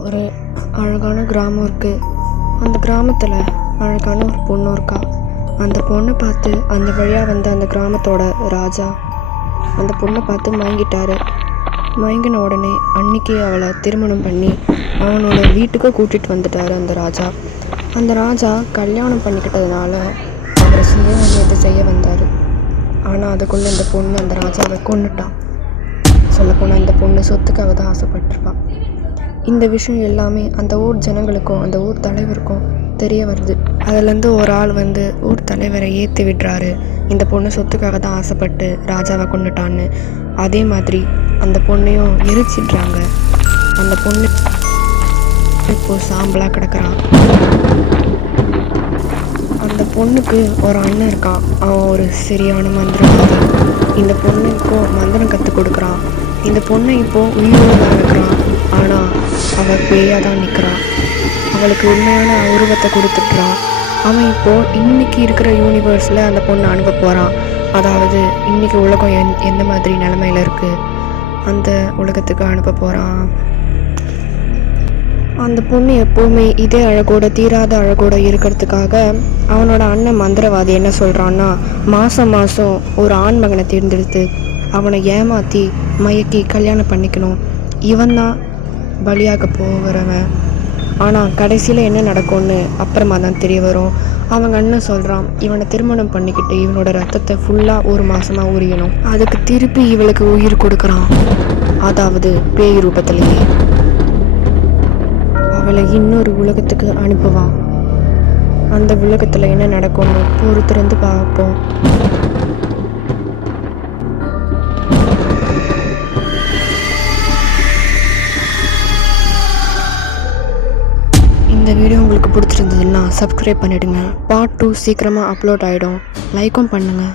ஒரு அழகான கிராமம் இருக்குது. அந்த கிராமத்தில் அழகான ஒரு பொண்ணு இருக்கா. அந்த பொண்ணை பார்த்து அந்த வழியாக வந்த அந்த கிராமத்தோட ராஜா அந்த பொண்ணை பார்த்து மயங்கிட்டாரு. மயங்கின உடனே அன்னைக்கு அவளை திருமணம் பண்ணி அவனோட வீட்டுக்கு கூட்டிகிட்டு வந்துட்டார் அந்த ராஜா. அந்த ராஜா கல்யாணம் பண்ணிக்கிட்டதுனால அவரை சுயமரியாதை செய்ய வந்தார். ஆனால் அதுக்குள்ளே அந்த பொண்ணு அந்த ராஜாவை கொன்னுட்டான். சொல்லப்போனால் இந்த பொண்ணு சொத்துக்காக தான் ஆசைப்பட்டிருப்பான். இந்த விஷயம் எல்லாமே அந்த ஊர் ஜனங்களுக்கும் அந்த ஊர் தலைவருக்கும் தெரிய வருது. அதுலேருந்து ஒரு ஆள் வந்து ஊர் தலைவரை ஏற்றி விடுறாரு, இந்த பொண்ணு சொத்துக்காக தான் ஆசைப்பட்டு ராஜாவை கொண்டுட்டான்னு. அதே மாதிரி அந்த பொண்ணையும் எரிச்சிடுறாங்க. அந்த பொண்ணு இப்போ சாம்பலாக கிடக்குறான். அந்த பொண்ணுக்கு ஒரு அண்ணன் இருக்கான். அவன் ஒரு சரியான மந்திரவாதி. இந்த பொண்ணுக்கும் மந்திரம் கற்றுக் கொடுக்குறான். இந்த பொண்ணை இப்போது உயிரோடு தான் இருக்கிறான். ஆனால் அவள் பேயாக தான் நிற்கிறான். அவளுக்கு உண்மையான உருவத்தை கொடுத்துட்றான். அவன் இப்போது இன்றைக்கி இருக்கிற யூனிவர்ஸில் அந்த பொண்ணை அனுப்ப போகிறான். அதாவது இன்றைக்கி உலகம் எந்த மாதிரி நிலமையில் இருக்குது அந்த உலகத்துக்கு அனுப்ப போகிறான். அந்த பொண்ணு எப்போவுமே இதே அழகோட தீராத அழகோட இருக்கிறதுக்காக அவனோட அண்ணன் மந்திரவாதி என்ன சொல்கிறான்னா, மாதம் ஒரு ஆண் மகனை தேர்ந்தெடுத்து அவனை ஏமாற்றி மயக்கி கல்யாணம் பண்ணிக்கணும். இவன் தான் பலியாக போகிறவன். ஆனால் கடைசியில் என்ன நடக்கும்னு அப்புறமா தான் தெரிய வரும். அவங்க அண்ணன் சொல்கிறான், இவனை திருமணம் பண்ணிக்கிட்டு இவனோட ரத்தத்தை ஃபுல்லாக ஒரு மாதமாக உரியணும். அதுக்கு திருப்பி இவளுக்கு உயிர் கொடுக்குறான். அதாவது பேய் ரூபத்திலேயே அவளை இன்னொரு உலகத்துக்கு அனுப்புவான். அந்த உலகத்தில் என்ன நடக்கும்னு பொறுத்திருந்து பார்ப்போம். இந்த வீடியோ உங்களுக்கு பிடிச்சிருந்ததுன்னா சப்ஸ்கிரைப் பண்ணிவிடுங்க. பார்ட் 2 சீக்கிரமாக அப்லோட் ஆகிடும். லைக்கும் பண்ணுங்கள்.